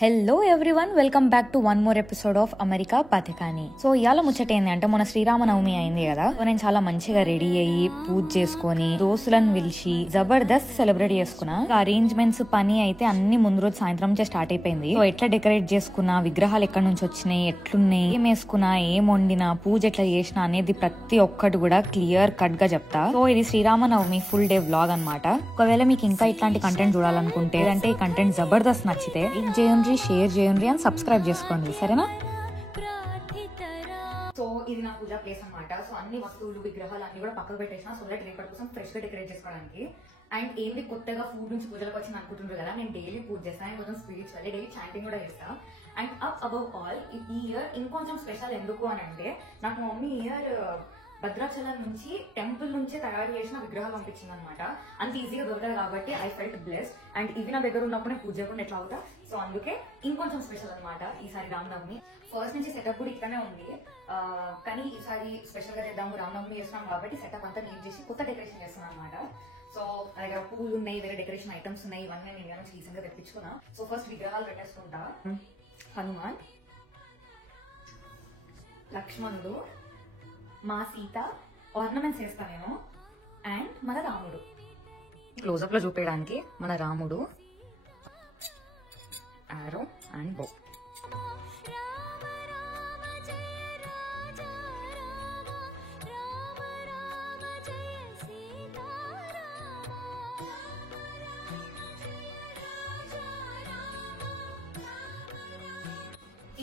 Hello everyone, welcome back to one more episode of America పథకాని. So ఇవాళ ముచ్చట ఏంది అంటే మొన్న శ్రీరామనవమి అయింది కదా. సో నేను చాలా మంచిగా రెడీ అయ్యి పూజ చేసుకుని దోస్తులను పిలిచి జబర్దస్త్ సెలబ్రేట్ చేసుకున్నా. అరేంజ్మెంట్స్ పని అయితే అన్ని ముందు రోజు సాయంత్రం నుంచి స్టార్ట్ అయిపోయింది. సో ఎట్లా డెకరేట్ చేసుకున్నా, విగ్రహాలు ఎక్కడి నుంచి వచ్చినాయి, ఎట్లున్నాయి, ఏం వేసుకున్నా, ఏం వండినా, పూజ ఎట్లా చేసినా అనేది ప్రతి ఒక్కటి కూడా క్లియర్ కట్ గా చెప్తా. సో ఇది శ్రీరామనవమి ఫుల్ డే వ్లాగ్ అన్నమాట. ఒకవేళ మీకు ఇంకా ఇట్లాంటి కంటెంట్ చూడాలనుకుంటే, అంటే ఈ కంటెంట్ జబర్దస్త్ నచ్చితే షేర్ చేయండి అండ్ సబ్స్క్రైబ్ చేసుకోండి, సరేనా? సో ఇది నా పూజా ప్లేస్ అన్నమాట. సో అన్ని వస్తువులు, విగ్రహాలు అన్ని కూడా పక్కకు పెట్టేసిన, సో దట్ రేపటి కోసం ఫ్రెష్ గా డెకరేట్ చేసుకోవడానికి. అండ్ ఏంది కొత్తగా ఫుడ్ నుంచి పూజలకు వచ్చింది అనుకుంటున్నారు కదా, నేను డైలీ పూజ చేస్తాను. నేను కొంచెం స్పిరిచువల్, డైలీ చాంటింగ్ కూడా చేస్తా. అండ్ అబౌవ్ ఆల్ ఈ ఇయర్ ఇంకొంచెం స్పెషల్ ఎందుకు అని అంటే, నాకు మమ్మీ ఇయర్ భద్రాచలం నుంచి టెంపుల్ నుంచే తయారు చేసిన విగ్రహాలు పంపించింది అనమాట. అంత ఈజీగా దొరకదు కాబట్టి ఐ ఫెల్ట్ బ్లెస్డ్. అండ్ ఇవి నా దగ్గర ఉన్నప్పుడు నేను పూజ చేయకుండా ఎట్లా అవుతా. సో అందుకే ఇంకొంచెం స్పెషల్ అనమాట ఈసారి రామనవమి. ఫస్ట్ నుంచి సెటప్ కూడా ఇక్కడనే ఉంది, కానీ ఈసారి స్పెషల్ గా చేద్దాము, రామనవమి చేస్తున్నాం కాబట్టి సెటప్ అంతా నేను చేసి కొత్త డెకరేషన్ చేస్తున్నాను అనమాట. సో నా దగ్గర పూలు ఉన్నాయి, వేరే డెకరేషన్ ఐటమ్స్ ఉన్నాయి, ఇవన్నీ నేను ఏమైనా రీసెంట్ గా తెప్పించుకున్నా. సో ఫస్ట్ విగ్రహాలు పెట్టేసుకుంటా. హనుమాన్, లక్ష్మణుడు, మా సీత, ఆర్నమెంట్స్ వేస్తా నేను, అండ్ మన రాముడు. క్లోజప్ లో చూపించడానికి మన రాముడు, ఆరో అండ్ బో.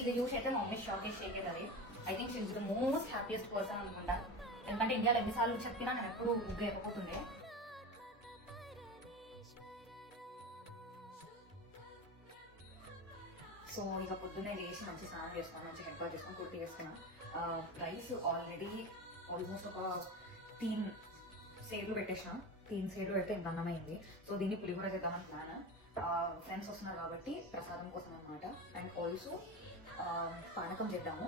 ఇది చూసి అయితే మా మమ్మీ షాక్ షేక్ అవుతుంది. I think she is the most happiest person అనుకుంటా. ఎందుకంటే ఇండియాలో ఎన్నిసార్లు చెప్పినా నేను ఎప్పుడు ముగ్గు అయిపోతుండే. సో ఇక పొద్దున్నే వేసి మంచి స్నానం చేసుకున్నాను, మంచి హెడ్ బాత్ చేసుకొని కుర్తి వేసుకున్నాను. రైస్ ఆల్రెడీ ఆల్మోస్ట్ ఒక 3 సేర్లు పెట్టేసిన. 3 సేర్లు పెడితే ఇంత అన్నమైంది. సో దీన్ని పులిహోర చేద్దామని ప్లాన్. ఫ్రెండ్స్ వస్తున్నారు కాబట్టి ప్రసాదం కోసం అనమాట. అండ్ ఆల్సో పానకం చేద్దాము.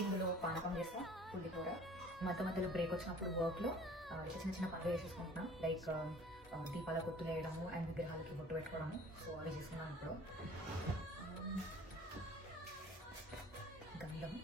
ఇందులో పానకం చేస్తా, పులిహోర. మధ్య మధ్యలో బ్రేక్ వచ్చినప్పుడు వర్క్లో చిన్న చిన్న పనులు చేసేసుకుంటున్నా, లైక్ దీపాల కొట్టులు వేయడము అండ్ విగ్రహాలకి బొట్టు పెట్టుకోవడము. సో అవి చేసుకున్నాను ఇప్పుడు. గంధం,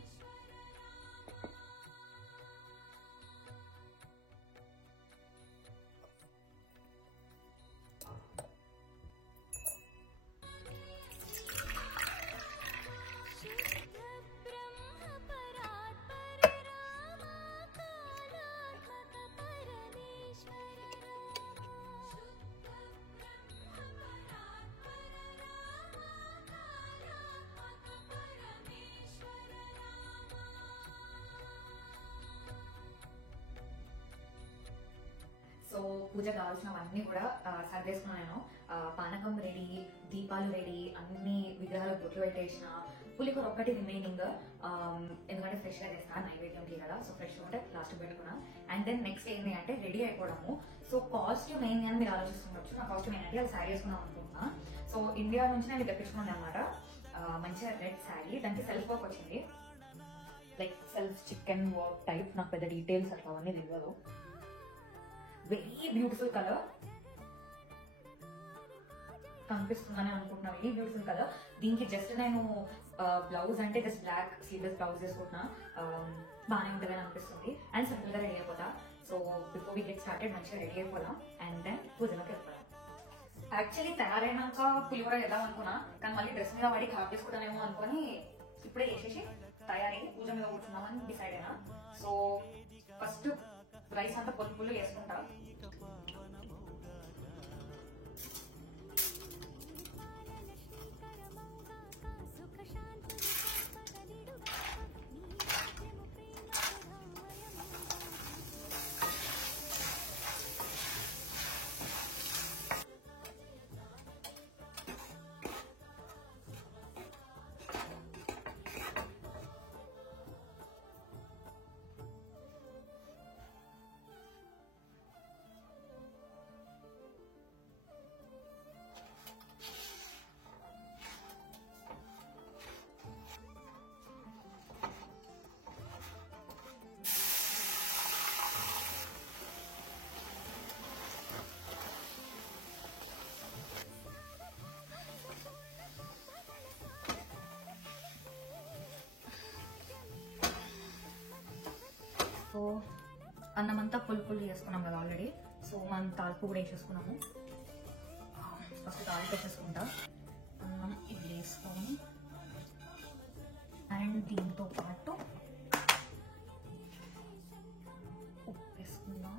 సో పూజ కావాల్సినవన్నీ కూడా సర్దేసుకున్నాను నేను. పానకం రెడీ, దీపాలు రెడీ, అన్ని విగ్రహాలు బొట్లు పెట్టేసిన, పులిహోర ఒక్కటి రిమైనింగ్. ఎందుకంటే ఫ్రెష్గా చేస్తాను, నైవేద్యంకి కదా. సో ఫ్రెష్ ఉంటే లాస్ట్ పెట్టుకున్నా. అండ్ దెన్ నెక్స్ట్ ఏంటి అంటే రెడీ అయిపోవడము. సో కాస్ట్యూమ్ ఏంటి అని మీరు ఆలోచిస్తుండొచ్చు. నా కాస్ట్యూమ్ ఏంటంటే అది శారీ వేసుకున్నాం అనుకుంటున్నా. సో ఇండియా నుంచి నేను తెప్పించుకున్నాను అనమాట. మంచిగా రెడ్ శారీ, దానికి సెల్ఫ్ వర్క్ వచ్చింది, like self chicken work type. నాకు పెద్ద డీటెయిల్స్ అట్లా అవన్నీ తెలియదు. వెరీ బ్యూటిఫుల్ కలర్ కనిపిస్తుందని అనుకుంటున్నా. Very beautiful colour. దీనికి జస్ట్ నేను బ్లౌజ్ అంటే జస్ట్ బ్లాక్ స్లీవ్లెస్ బ్లౌజ్ వేసుకుంటున్నా, బాగానే ఉంటుందని అనిపిస్తుంది. అండ్ సింపుల్ గా రెడీ అయిపోతా. So before we get started మంచిగా రెడీ అయిపోదాం అండ్ దెన్ పూజలోకి వెళ్ళిపోదాం. యాక్చువల్లీ తయారైనాక పులిహోర వేద్దాం అనుకున్నా, కానీ మళ్ళీ డ్రెస్ మీద పడి ఖరాబ్ చేసుకుంటానేమో అనుకుని ఇప్పుడే చేసేసి తయారై పూజ మీద కూర్చున్నామని డిసైడ్ అయినా. సో ఫస్ట్ రైస్ అంతా పుల్లు వేసుకుంటా. అన్నమంతా పులుపులు చేసుకున్నాం కదా ఆల్రెడీ. సో మనం తాల్పు కూడా వేసేసుకున్నాము. ఫస్ట్ తాల్పు వేసేసుకుంటా. అన్నం ఇది వేసుకొని అండ్ దీంతో పాటు ఉప్పు వేసుకుందాం.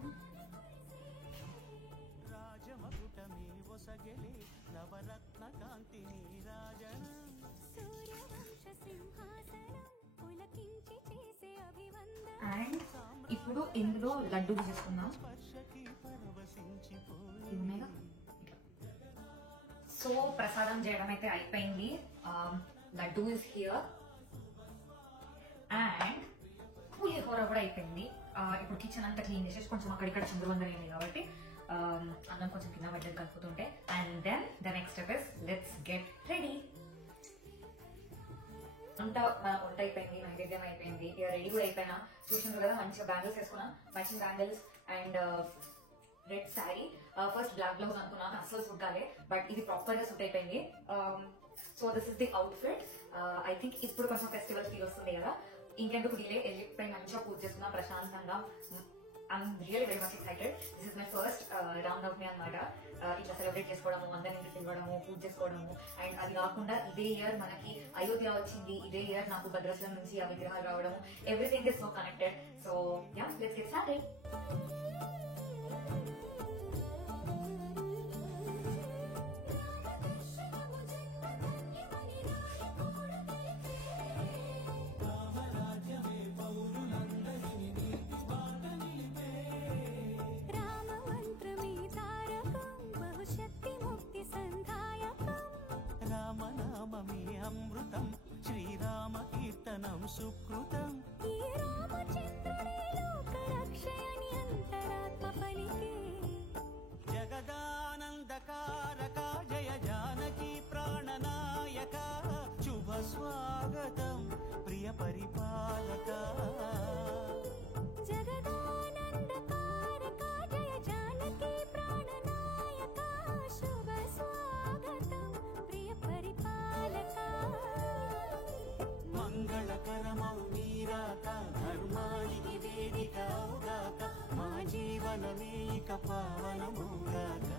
అండ్ ఇప్పుడు ఇందులో లడ్డు చేసుకుందాం. సో ప్రసాదం చేయడం అయితే అయిపోయింది. లడ్డు ఇస్ హియర్ అండ్ పులిహోర కూడా అయిపోయింది. ఇప్పుడు కిచెన్ అంతా క్లీన్ చేసేసి కొంచెం అక్కడిక్కడ చిందరవందరైంది కాబట్టి అన్నం కొంచెం కింద పడ్డది కలుపుతుంటే. And then the next step is let's get ready. వంట అయిపోయింది, నైవేద్యం అయిపోయింది, ఇక రెడీ కూడా అయిపోయినా. చూసినారు కదా మంచిగా బ్యాంగిల్స్ వేసుకున్నా, matching bangles and red sari. First black blouse అనుకున్నా, అసలు సూట్ కాలే, బట్ ఇది ప్రాపర్ గా సూట్ అయిపోయింది. So this is the out fit. I think ఇప్పుడు కొంచెం ఫెస్టివల్ ఫీల్ వస్తుంది కదా. ఇంకెందుకు డిలే, వెళ్ళిపోయి మంచిగా పూజ చేసుకున్నా ప్రశాంతంగా. I'm really very much excited. This is my first Ramanavami అన్నమాట. ఇట్లా సెలబ్రేట్ చేసుకోవడము, అందరిని ఇంటికి పిలవడము, పూజ చేసుకోవడము. అండ్ అది కాకుండా ఇదే ఇయర్ మనకి అయోధ్య వచ్చింది, ఇదే ఇయర్ నాకు భద్రాచలం నుంచి ఆ విగ్రహాలు రావడము. Everything is so connected. So yeah, let's get started. అమృతం శ్రీరామ కీర్తనం సుకృతం. జగదానందకారక జయ జానకి ప్రాణనాయక శుభ స్వాగతం ప్రియ పరిపాలక. మంగళకరమౌ నీరాక ధర్మానికి వేదిక అవుగాక మా జీవనమే ఇక పావనమౌగాక.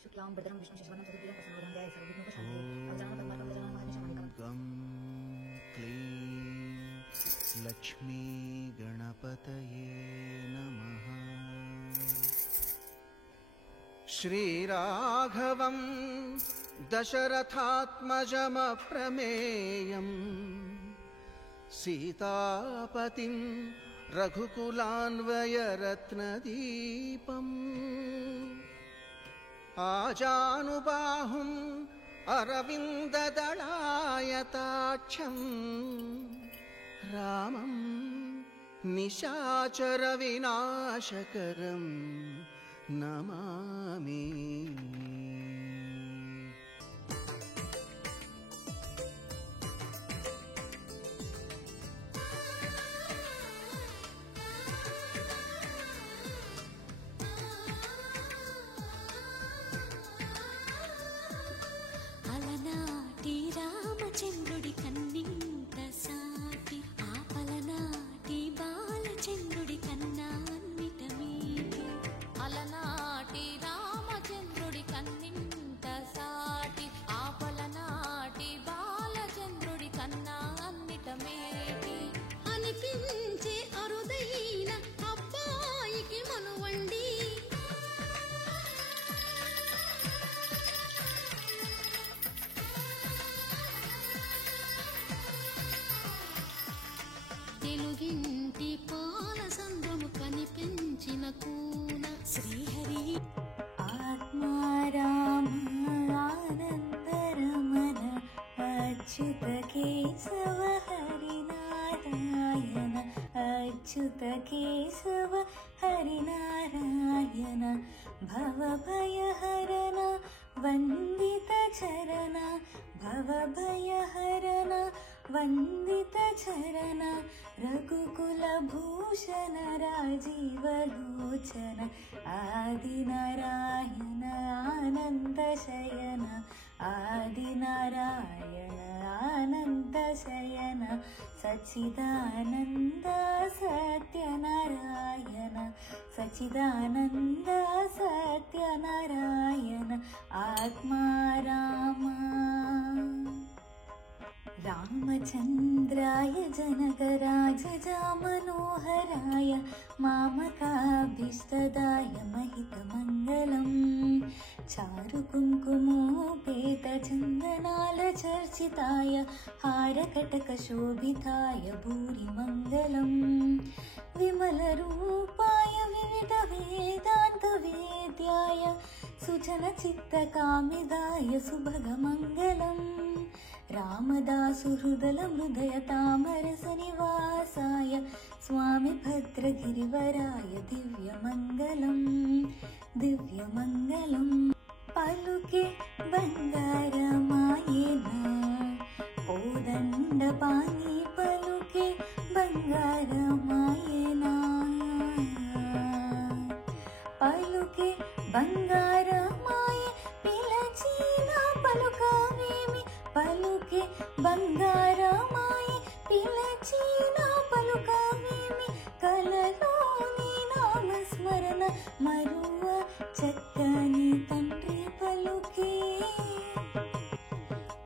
శుక్లాం భద్రం విష్ణు శశివర్ణం చతుర్భుజం ప్రసన్నవదనం ధ్యాయేత్ సర్వవిఘ్నోపశాంతయే. గం క్లీం లక్ష్మీ గణపతయే నమః. శ్రీరాఘవం దశరథాత్మజమప్రమేయం సీతాపతిం రఘుకులాన్వయరత్నదీపం ఆజానుబాహుం అరవిందదళాయతాక్షం రామం నిశాచర వినాశకరం నమామి. అలనాటి రామచంద్రుడి కన్నింత సాటి, ఆపలనాటి బాలచంద్రుడి కన్నా అన్నిట మీటి. అలనాటి రామచంద్రుడి కన్నింత సాటి, ఆపలనాటి బాలచంద్రుడి కన్నా అన్నిట మేటి. అనిపించే అరుదైన అబ్బాయికి మనువండి, తెలుగింటి పాల సంద్రము కనిపించిన కూన శ్రీహరి. ఆత్మారామ ఆనందరమణ అచ్యుత కేశవ హరినారాయణ, అచ్యుత కేశవ హరినారాయణ. భవభయహరణ వందిత చరణ, భవభయహరణ వందిత చరణ. రఘుకుల భూషణ రాజీవలోచన, ఆదినారాయణ ఆనంద శయన, ఆదినారాయణ ఆనంద శయన సచ్చిదానంద సత్యనారాయణ సచ్చిదానంద సత్యనారాయణ ఆత్మారామ రామచంద్రాయ జనకరాజామనోహరాయ మామకాభీష్టదాయ మహితమంగళం చారు కుంకుమోపేత చందనాల చర్చితాయ హారకటక శోభితాయ భూరి మంగళం విమల రూపాయ వివిధ వేదాంత వేద్యాయ సుజన చిత్త కామిదాయ సుభగ మంగళం రామదాసు హృదల హృదయ తామరస నివాసాయ స్వామి భద్రగిరివరాయ దివ్యమంగళం దివ్యమంగళం పలుకే బంగారమాయేన కోదండ పాని పలుకే బంగారమాయేన పలుకే బంగారమాయే పిలచిన పలుకవేమి పలుకే బంగారమాయే పిలచిన పలుకవేమి కలలోని నామస్మరణ మరువ చక్కని తండ్రి పలుకే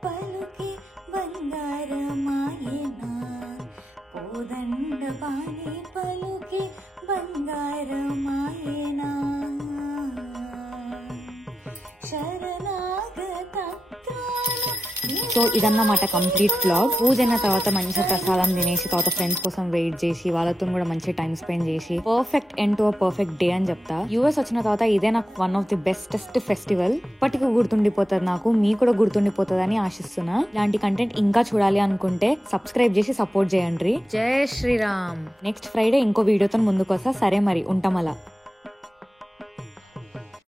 పలుకే బంగారమాయేనా కోదండ పాని పలుకే బంగారమాయేనా శరణాగత సో ఇదన్నమాట కంప్లీట్ వ్లాగ్. పూజ అయిన తర్వాత మంచిగా ప్రసాదం తినేసి తర్వాత ఫ్రెండ్స్ కోసం వెయిట్ చేసి వాళ్ళతో కూడా మంచి టైం స్పెండ్ చేసి perfect end to perfect day అని చెప్తా. యూఎస్ వచ్చిన తర్వాత ఇదే నాకు one of the bestest festival. ఇప్పటికీ గుర్తుండిపోతుంది నాకు, మీకు కూడా గుర్తుండిపోతుంది అని ఆశిస్తున్నా. ఇలాంటి కంటెంట్ ఇంకా చూడాలి అనుకుంటే సబ్స్క్రైబ్ చేసి సపోర్ట్ చేయండి. జై శ్రీరామ్. నెక్స్ట్ ఫ్రైడే ఇంకో వీడియోతో ముందుకు వస్తా. సరే మరి ఉంటాం అలా.